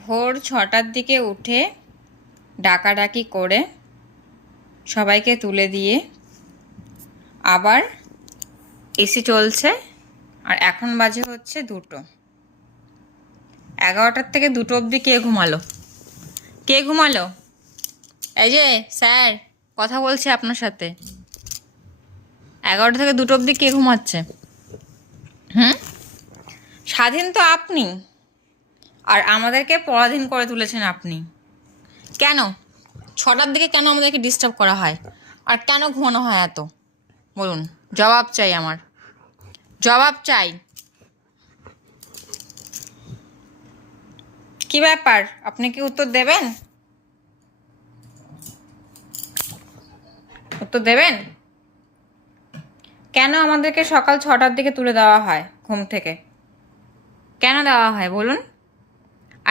ভোর 6টার দিকে উঠে ডাকাডাকি করে সবাইকে তুলে দিয়ে আবার এসি চলছে। আর এখন বাজে হচ্ছে 2টো। 11টার থেকে 2টো অবধি কে ঘুমালো? কে ঘুমালো? এই যে স্যার, কথা বলছি আপনার সাথে। 11টা থেকে 2টো অবধি কে ঘুমাচ্ছে? স্বাধীন তো আপনি, আর আমাদেরকে পরাধীন করে তুলেছেন আপনি। কেন 6টার দিকে কেন আমাদেরকে ডিস্টার্ব করা হয়? আর কেন ঘুমানো হয় এত? বলুন, জবাব চাই, আমার জবাব চাই। কি ব্যাপার, আপনি কি উত্তর দেবেন? উত্তর দেবেন কেন আমাদেরকে সকাল 6টার দিকে তুলে দেওয়া হয় ঘুম থেকে? কেন দেওয়া হয় বলুন?